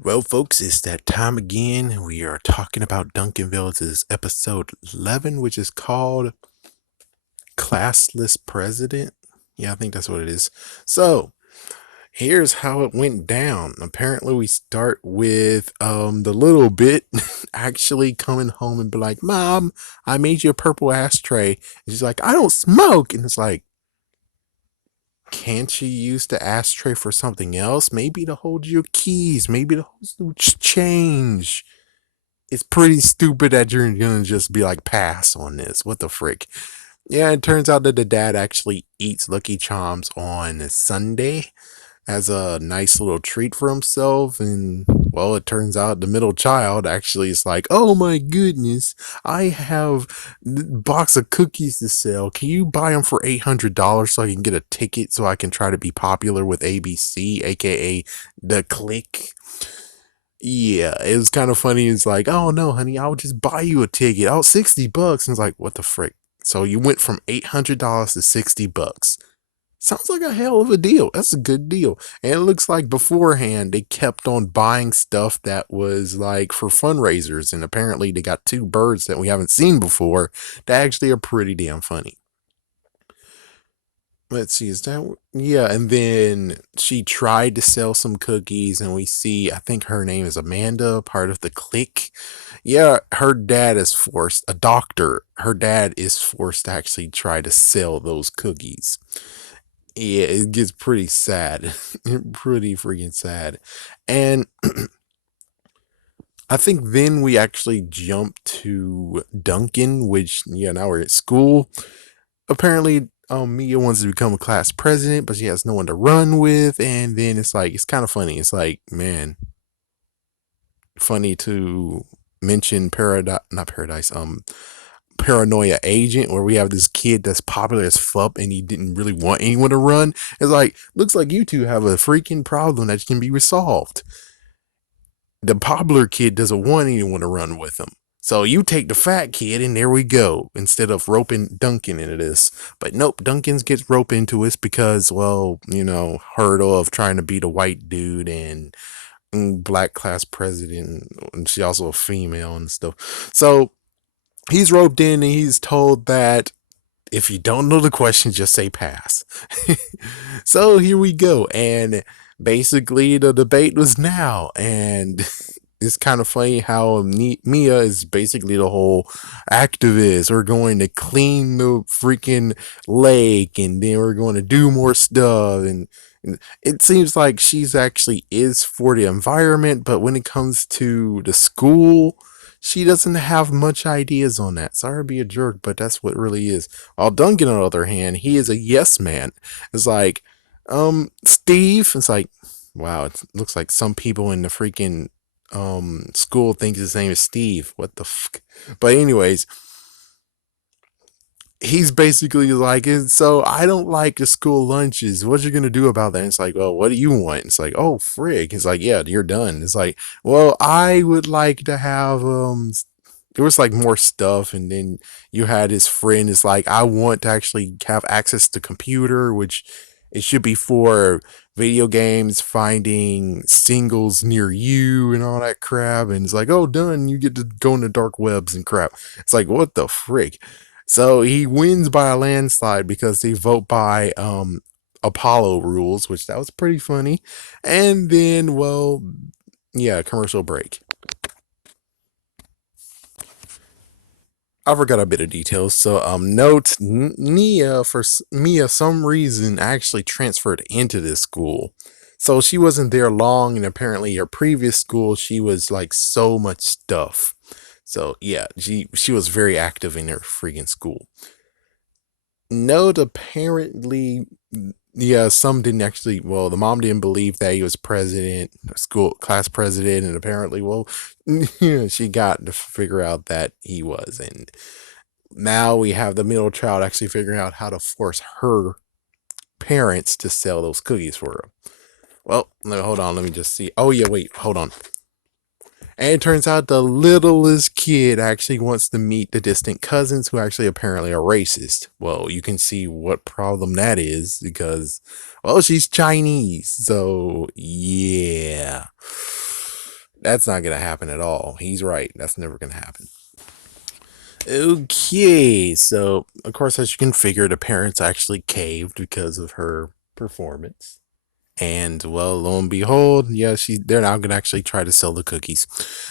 Well, folks, it's that time again. We are talking about Duncanville. This is episode 11, which is called Classless President. Yeah, I think that's what it is. So, here's how it went down. Apparently, we start with the little bit actually coming home and be like, "Mom, I made you a purple ashtray." And she's like, "I don't smoke." And it's like, can't you use the ashtray for something else? Maybe to hold your keys, maybe to hold some change. It's pretty stupid that you're gonna just be like, pass on this. What the frick? Yeah, it turns out that the dad actually eats Lucky Charms on Sunday as a nice little treat for himself. And, well, it turns out the middle child actually is like, oh my goodness, I have a box of cookies to sell. Can you buy them for $800 so I can get a ticket so I can try to be popular with ABC, aka the click? Yeah, it was kind of funny. It's like, oh no, honey, I'll just buy you a ticket. Oh, $60. And it's like, what the frick? So you went from $800 to $60. Sounds like a hell of a deal. That's a good deal. And it looks like beforehand they kept on buying stuff that was like for fundraisers. And apparently they got two birds that we haven't seen before that actually are pretty damn funny. Let's see, is that yeah, and then she tried to sell some cookies, and we see, I think her name is Amanda, part of the clique. Yeah, her dad is forced, a doctor, her dad is forced to actually try to sell those cookies. Yeah, it gets pretty sad. Pretty freaking sad. And I think then we actually jump to Duncan, which, yeah, now we're at school. Apparently, Mia wants to become a class president, but she has no one to run with. And then it's like, it's kind of funny. It's like, man, funny to mention paranoia agent, where we have this kid that's popular as fuck and he didn't really want anyone to run. It's like, looks like you two have a freaking problem that can be resolved. The popular kid doesn't want anyone to run with him. So you take the fat kid and there we go, instead of roping Duncan into this. But nope, Duncan gets roped into this because, well, hurdle of trying to beat a white dude and black class president, and she's also a female and stuff. So he's roped in and he's told that if you don't know the question, just say pass. So here we go. And basically, the debate was now. And it's kind of funny how Mia is basically the whole activist. We're going to clean the freaking lake and then we're going to do more stuff. And it seems like she's actually is for the environment, but when it comes to the school, she doesn't have much ideas on that. Sorry to be a jerk, but that's what it really is. While Duncan, on the other hand, he is a yes man. It's like, Steve. It's like, wow, it looks like some people in the freaking school think his name is Steve. What the fuck? But anyways, he's basically like, and so I don't like the school lunches. What you gonna do about that? And it's like, well, what do you want? It's like, oh frig. It's like, yeah, you're done. It's like, well, I would like to have there was like more stuff, and then you had his friend is like, I want to actually have access to computer, which it should be for video games, finding singles near you and all that crap. And it's like, oh, done. You get to go into dark webs and crap. It's like, what the frick? So he wins by a landslide because they vote by Apollo rules, which that was pretty funny. And then, well, yeah, commercial break. I forgot a bit of details. So, note Nia for Mia some reason actually transferred into this school. So she wasn't there long, and apparently her previous school she was like so much stuff. So yeah, she was very active in her freaking school. Note apparently, yeah, some didn't actually. Well, the mom didn't believe that he was president, school class president, and apparently, well, she got to figure out that he was, and now we have the middle child actually figuring out how to force her parents to sell those cookies for her. Well, hold on, let me just see. Oh yeah, wait, hold on. And it turns out the littlest kid actually wants to meet the distant cousins who actually apparently are racist. Well, you can see what problem that is because, well, she's Chinese. So, yeah. That's not gonna happen at all. He's right. That's never gonna happen. Okay, so of course, as you can figure, the parents actually caved because of her performance. And well, lo and behold, yeah, they're now gonna actually try to sell the cookies.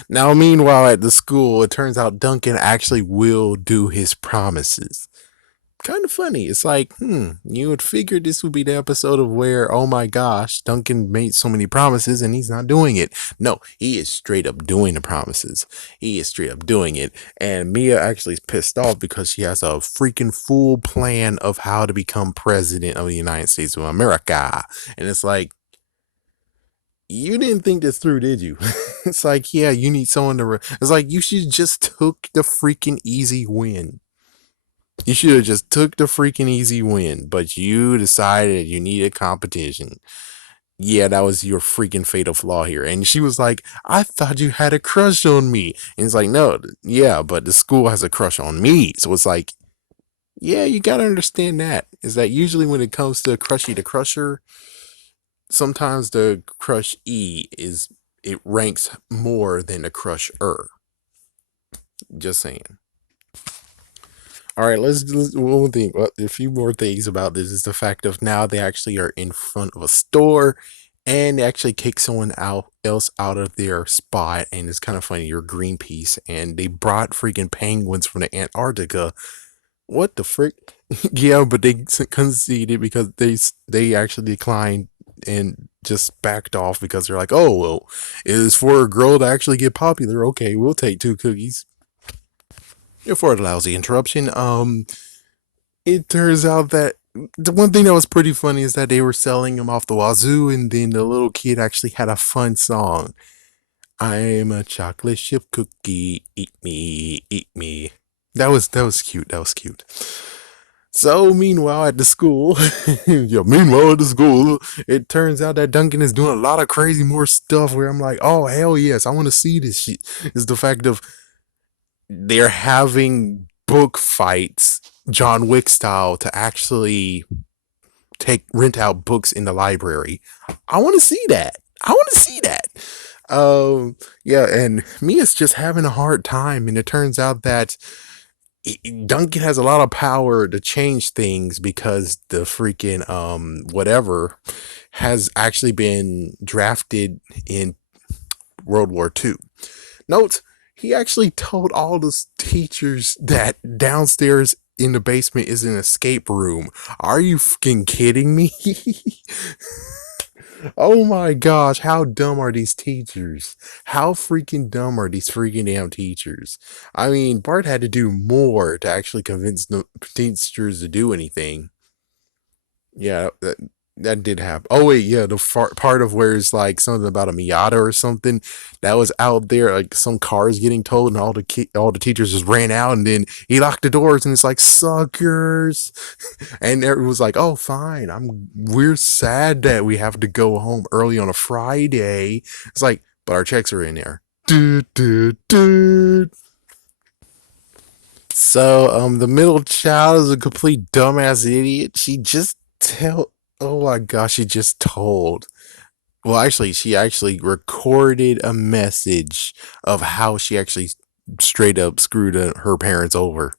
Now, meanwhile, at the school, it turns out Duncan actually will do his promises. Kind of funny. It's like, you would figure this would be the episode of where, oh my gosh, Duncan made so many promises and he's not doing it. No, he is straight up doing the promises. He is straight up doing it. And Mia actually is pissed off because she has a freaking full plan of how to become president of the United States of America. And it's like, you didn't think this through, did you? It's like, yeah, you need someone to. It's like, you should just took the freaking easy win. You should have just took the freaking easy win, but you decided you needed competition. Yeah, that was your freaking fatal flaw here. And she was like, I thought you had a crush on me. And it's like, no, yeah, but the school has a crush on me. So it's like, yeah, you got to understand that. Is that usually when it comes to Crushy the Crusher, sometimes the Crush E it ranks more than the Crusher. Just saying. All right, let's one thing. A few more things about this is the fact of now they actually are in front of a store, and they actually kick someone else out of their spot, and it's kind of funny. You're Greenpeace, and they brought freaking penguins from the Antarctica. What the frick? Yeah, but they conceded because they actually declined and just backed off because they're like, oh well, it is for a girl to actually get popular. Okay, we'll take 2 cookies. For a lousy interruption, it turns out that the one thing that was pretty funny is that they were selling them off the wazoo, and then the little kid actually had a fun song. I'm a chocolate chip cookie, eat me, eat me. That was cute. That was cute. So meanwhile at the school, yeah, meanwhile at the school, it turns out that Duncan is doing a lot of crazy more stuff where I'm like, oh hell yes, I want to see this shit. Is the fact of they're having book fights, John Wick style, to actually rent out books in the library. I want to see that. I want to see that. Yeah, and Mia's just having a hard time, and it turns out that Duncan has a lot of power to change things because the freaking whatever has actually been drafted in World War II. Note, he actually told all the teachers that downstairs in the basement is an escape room. Are you fucking kidding me? Oh my gosh, how dumb are these teachers? How freaking dumb are these freaking damn teachers? I mean, Bart had to do more to actually convince the teachers to do anything. Yeah, that did happen. Oh wait, yeah, the part of where it's like something about a Miata or something that was out there, like some cars getting towed, and all the teachers just ran out, and then he locked the doors, and it's like suckers, and everyone was like, "Oh, fine, we're sad that we have to go home early on a Friday." It's like, but our checks are in there. Dude, dude, dude. So, the middle child is a complete dumbass idiot. She just tell. Oh my gosh, she just told. Well, actually, she actually recorded a message of how she actually straight up screwed her parents over.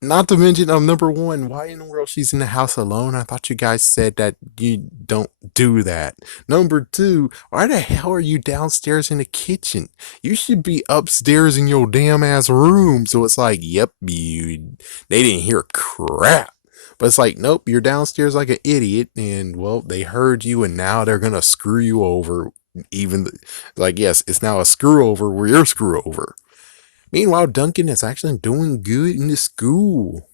Not to mention, number one, why in the world she's in the house alone? I thought you guys said that you don't do that. Number two, why the hell are you downstairs in the kitchen? You should be upstairs in your damn ass room. So it's like, yep, they didn't hear crap. But it's like, nope, you're downstairs like an idiot, and well, they heard you, and now they're gonna screw you over. Even like, yes, it's now a screw over where you're screw over. Meanwhile, Duncan is actually doing good in the school.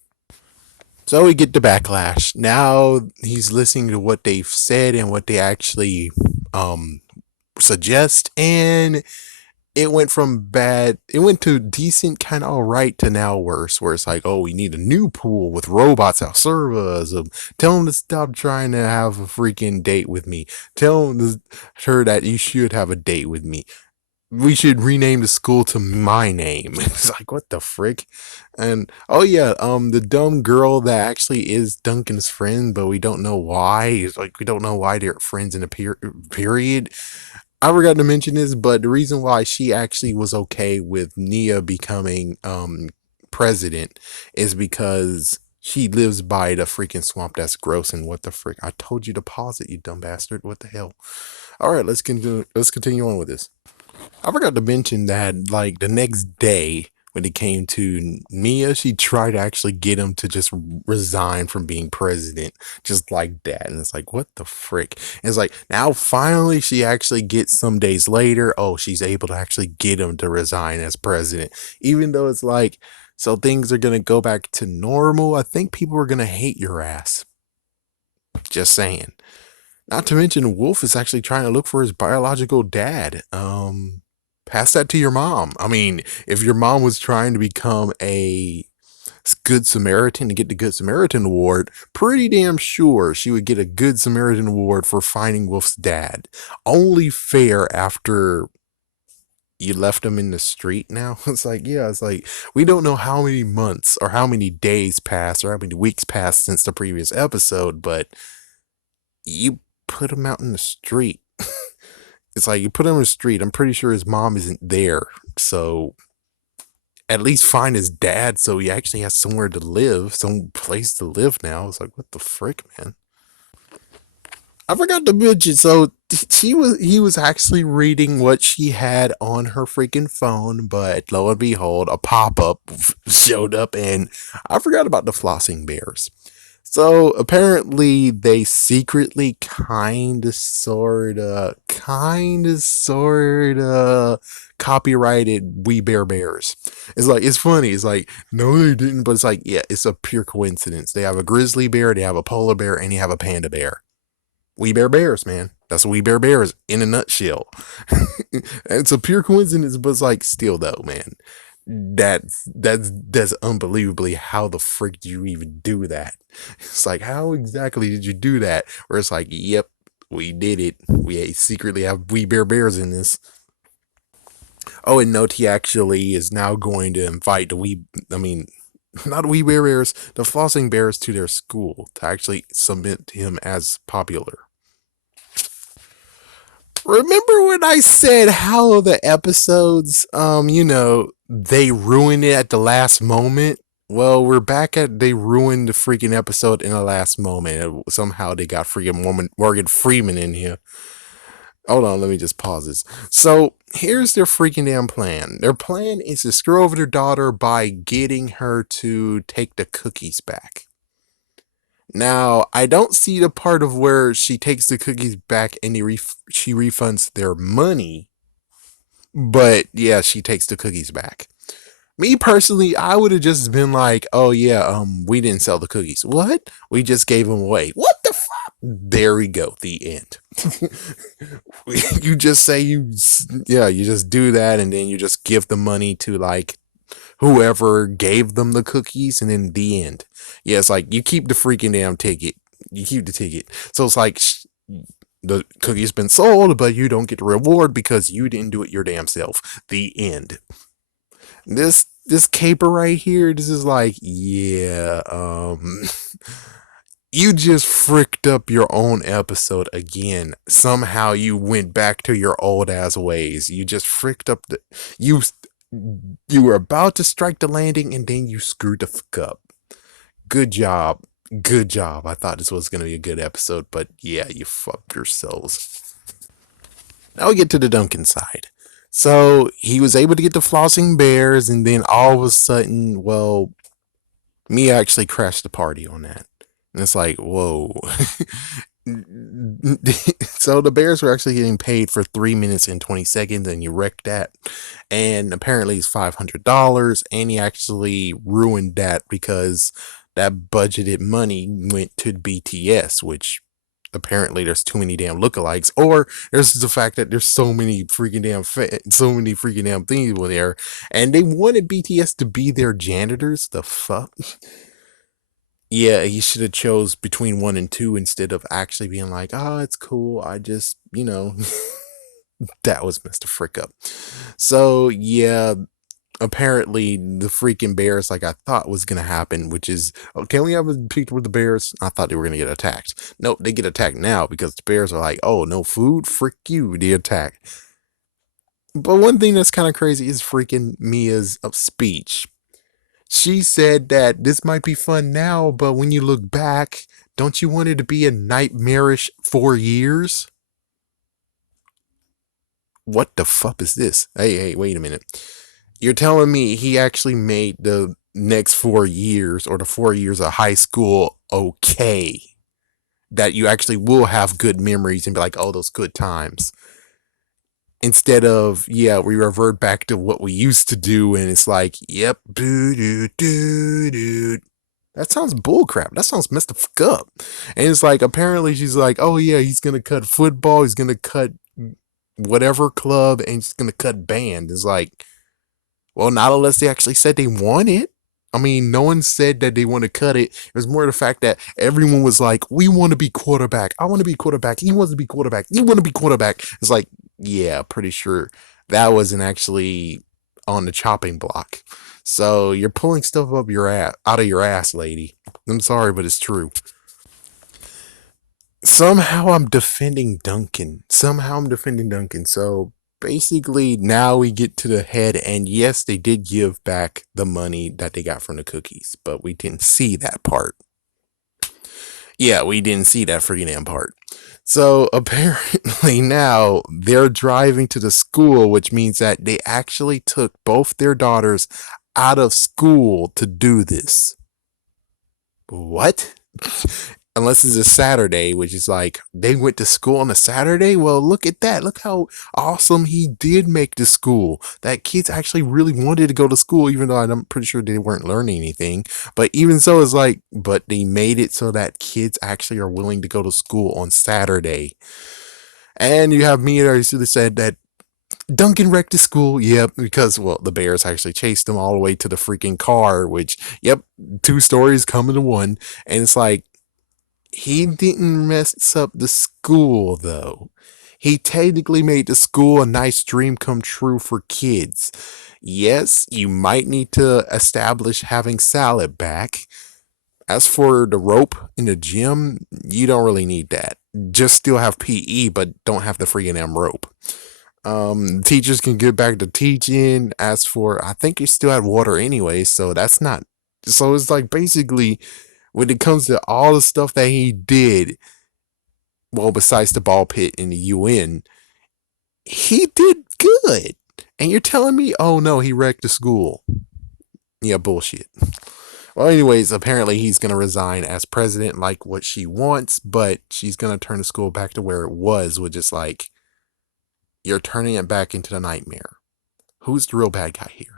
So we get the backlash. Now he's listening to what they've said and what they actually suggest, and it went to decent, kind of alright, to now worse, where it's like, oh, we need a new pool with robots that serve us. Tell him to stop trying to have a freaking date with me. Tell her that you should have a date with me. We should rename the school to my name. It's like, what the frick? And oh yeah, the dumb girl that actually is Duncan's friend, but we don't know why. It's like we don't know why they're friends in a period. I forgot to mention this, but the reason why she actually was okay with Nia becoming president is because she lives by the freaking swamp. That's gross. And what the frick? I told you to pause it, you dumb bastard. What the hell? All right, let's continue. Let's continue on with this. I forgot to mention that, like, the next day when it came to Mia, she tried to actually get him to just resign from being president, just like that. And it's like, what the frick? And it's like, now finally she actually gets some days later. Oh, she's able to actually get him to resign as president, even though it's like, so things are going to go back to normal. I think people are going to hate your ass. Just saying. Not to mention, Wolf is actually trying to look for his biological dad. Pass that to your mom. I mean, if your mom was trying to become a Good Samaritan to get the Good Samaritan Award, pretty damn sure she would get a Good Samaritan Award for finding Wolf's dad. Only fair after you left him in the street now. It's like, yeah, it's like, we don't know how many months or how many days passed or how many weeks passed since the previous episode, but you put him out in the street. It's like, you put him in the street. I'm pretty sure his mom isn't there. So at least find his dad so he actually has somewhere to live, some place to live now. It's like, what the frick, man? I forgot to mention, so he was actually reading what she had on her freaking phone, but lo and behold, a pop-up showed up, and I forgot about the flossing bears. So apparently they secretly kinda, sorta copyrighted We Bear Bears. It's like, it's funny. It's like, no, they didn't, but it's like, yeah, it's a pure coincidence. They have a grizzly bear, they have a polar bear, and you have a panda bear. We Bear Bears, man. That's We Bear Bears in a nutshell. It's a pure coincidence, but it's like, still though, man. That's unbelievably, how the frick do you even do that? It's like, how exactly did you do that? Where it's like, yep, we did it. We secretly have We Bear Bears in this. Oh, and note, he actually is now going to invite I mean, not We Bear Bears, the Flossing Bears to their school to actually submit him as popular. Remember when I said how the episodes, they ruined it at the last moment? Well, we're back at they ruined the freaking episode in the last moment. Somehow they got freaking Morgan Freeman in here. Hold on, let me just pause this. So here's their freaking damn plan. Their plan is to screw over their daughter by getting her to take the cookies back. Now, I don't see the part of where she takes the cookies back and she refunds their money, but yeah, she takes the cookies back. Me personally, I would have just been like, "Oh yeah, we didn't sell the cookies. What? We just gave them away. What the fuck?" There we go. The end. You just say you just do that, and then you just give the money to, like, whoever gave them the cookies, and then the end. Yeah, it's like, you keep the freaking damn ticket. You keep the ticket. So it's like, the cookie's been sold, but you don't get the reward because you didn't do it your damn self. The end. This caper right here, this is like, yeah, you just fricked up your own episode again. Somehow you went back to your old ass ways. You just fricked up you you were about to strike the landing, and then you screwed the fuck up. Good job. Good job. I thought this was going to be a good episode, but yeah, you fucked yourselves. Now we get to the Duncan side. So he was able to get the flossing bears, and then all of a sudden, well, Mia actually crashed the party on that. And it's like, whoa. So the Bears were actually getting paid for 3 minutes and 20 seconds, and you wrecked that. And apparently it's $500, and he actually ruined that because that budgeted money went to BTS, which apparently there's too many damn lookalikes, or there's the fact that there's so many freaking damn things there, and they wanted BTS to be their janitors. The fuck? Yeah, he should have chose between 1 and 2 instead of actually being like, "Oh, it's cool. I just, that was Mr. Frick up." So yeah, apparently the freaking bears, like I thought was gonna happen, which is, oh, can we have a picture with the bears? I thought they were gonna get attacked. Nope, they get attacked now because the bears are like, oh, no food, frick you, they attack. But one thing that's kind of crazy is freaking Mia's speech. She said that this might be fun now, but when you look back, don't you want it to be a nightmarish 4 years? What the fuck is this? Hey, wait a minute. You're telling me he actually made the next 4 years or the 4 years of high school okay? That you actually will have good memories and be like, oh, those good times. Instead of, yeah, we revert back to what we used to do, and it's like, yep, doo doo doo doo. That sounds bullcrap. That sounds messed the fuck up. And it's like, apparently she's like, oh yeah, he's gonna cut football, he's gonna cut whatever club, and he's gonna cut band. It's like, well, not unless they actually said they want it. I mean, no one said that they want to cut it. It was more the fact that everyone was like, we want to be quarterback. I want to be quarterback. He wants to be quarterback. You want to be quarterback. It's like, yeah, pretty sure that wasn't actually on the chopping block. So you're pulling stuff up your ass, out of your ass, lady. I'm sorry, but it's true. Somehow I'm defending Duncan. Somehow I'm defending Duncan. So basically, now we get to the head, and yes, they did give back the money that they got from the cookies, but we didn't see that part. Yeah, we didn't see that freaking damn part. So apparently now they're driving to the school, which means that they actually took both their daughters out of school to do this. What? Unless it's a Saturday, which is like they went to school on a Saturday. Well, look at that. Look how awesome he did make the school. That kids actually really wanted to go to school, even though I'm pretty sure they weren't learning anything. But even so, it's like, but they made it so that kids actually are willing to go to school on Saturday. And you have me that actually said that Duncan wrecked the school. Yep, because, well, the bears actually chased him all the way to the freaking car, which, yep, two stories come into one. And it's like, he didn't mess up the school, though. He technically made the school a nice dream come true for kids. Yes, you might need to establish having salad back. As for the rope in the gym, you don't really need that. Just still have PE, but don't have the freaking M rope. Teachers can get back to teaching. As for, I think you still had water anyway, so that's not. So it's like basically, when it comes to all the stuff that he did, well, besides the ball pit in the UN, he did good. And you're telling me, oh no, he wrecked the school. Yeah, bullshit. Well, anyways, apparently he's going to resign as president, like what she wants, but she's going to turn the school back to where it was, which is like, you're turning it back into the nightmare. Who's the real bad guy here?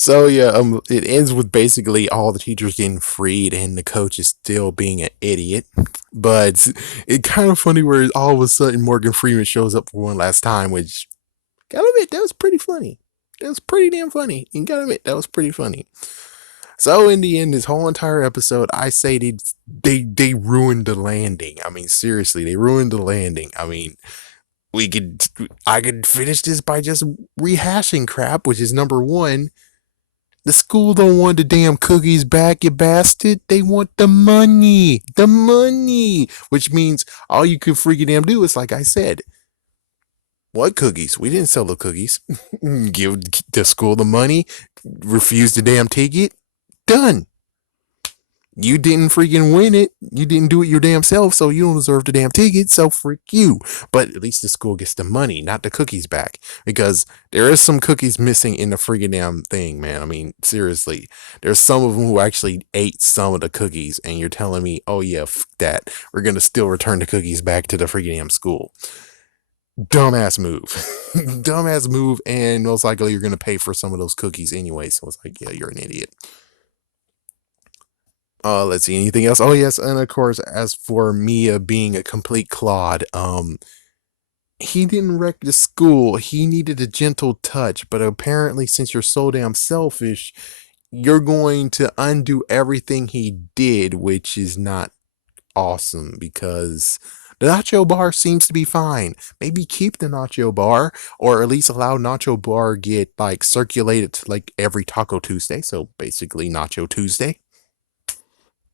So yeah, it ends with basically all the teachers getting freed and the coach is still being an idiot. But it's kind of funny where all of a sudden Morgan Freeman shows up for one last time, which, gotta admit, that was pretty funny. That was pretty damn funny. You gotta admit, that was pretty funny. So in the end, this whole entire episode, I say they ruined the landing. I mean, seriously, they ruined the landing. I mean, we could I could finish this by just rehashing crap, which is number one. The school don't want the damn cookies back, you bastard. They want the money. The money. Which means all you could freaking damn do is, like I said, what cookies? We didn't sell the cookies. Give the school the money. Refuse the damn ticket. Done. You didn't freaking win it. You didn't do it your damn self, so you don't deserve the damn ticket, so freak you. But at least the school gets the money, not the cookies back. Because there is some cookies missing in the freaking damn thing, man. I mean, seriously. There's some of them who actually ate some of the cookies, and you're telling me, oh yeah, f that. We're gonna still return the cookies back to the freaking damn school. Dumbass move. Dumbass move, and most likely you're gonna pay for some of those cookies anyway, so it's like, yeah, you're an idiot. Let's see, anything else? Oh yes, and of course, as for Mia being a complete clod, he didn't wreck the school. He needed a gentle touch, but apparently, since you're so damn selfish, you're going to undo everything he did, which is not awesome because The nacho bar seems to be fine. Maybe keep the nacho bar, or at least allow nacho bar get like circulated to like every Taco Tuesday. So basically, Nacho Tuesday.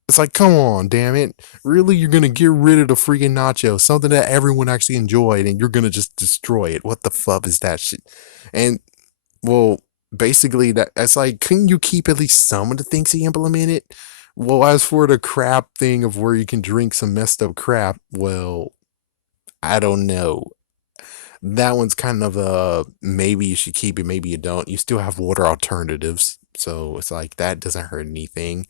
It's like, come on, damn it. Really? You're going to get rid of the freaking nacho, something that everyone actually enjoyed, and you're going to just destroy it. What the fuck is that shit? And, well, basically, that's like, couldn't you keep at least some of the things he implemented? Well, as for the crap thing of where you can drink some messed up crap, well, I don't know. That one's kind of a maybe you should keep it, maybe you don't. You still have water alternatives. So it's like that doesn't hurt anything.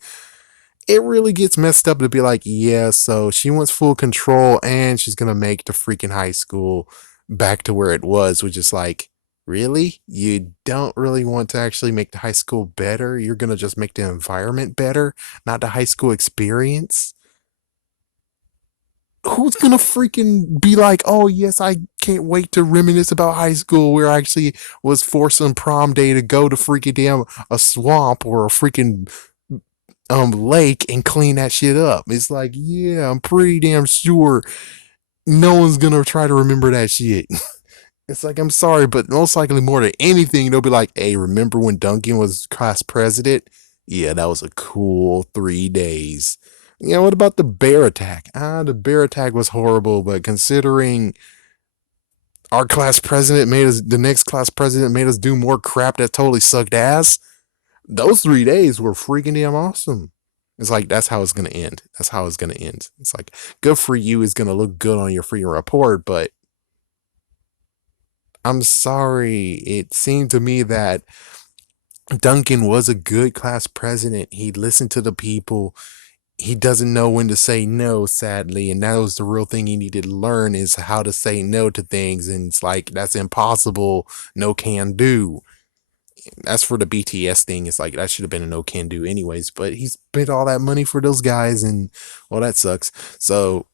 It really gets messed up to be like, yeah, so she wants full control and she's gonna make the freaking high school back to where it was, which is like, really? You don't really want to actually make the high school better? You're gonna just make the environment better, not the high school experience? Who's gonna freaking be like, oh yes, I can't wait to reminisce about high school where I actually was forced on prom day to go to freaking damn a swamp or a freaking lake and clean that shit up. It's like, yeah, I'm pretty damn sure no one's gonna try to remember that shit. It's like, I'm sorry, but most likely more than anything, they'll be like, hey, remember when Duncan was class president? Yeah, that was a cool 3 days. What about the bear attack? The bear attack was horrible, but considering our class president made us, the next class president made us do more crap that totally sucked ass, those 3 days were freaking damn awesome. It's like, that's how it's going to end. That's how it's going to end. It's like, good for you is going to look good on your freaking report, but I'm sorry. It seemed to me that Duncan was a good class president. He listened to the people. He doesn't know when to say no, sadly. And that was the real thing he needed to learn is how to say no to things. And it's like, that's impossible. No can do. As for the BTS thing, it's like that should have been a no can do anyways, but he spent all that money for those guys and well that sucks. So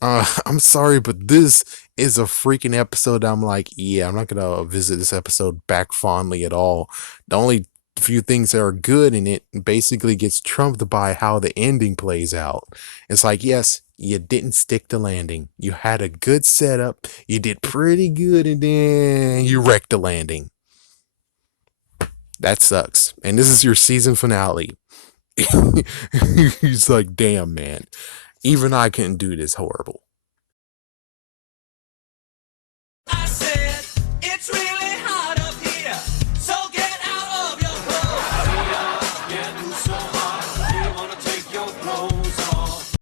I'm sorry, but this is a freaking episode. I'm like, yeah, I'm not gonna visit this episode back fondly at all. The only few things that are good in it basically gets trumped by how the ending plays out. It's like, yes, you didn't stick the landing. You had a good setup, you did pretty good, and then you wrecked the landing. That sucks. And this is your season finale. He's like, damn, man. Even I couldn't do this horrible.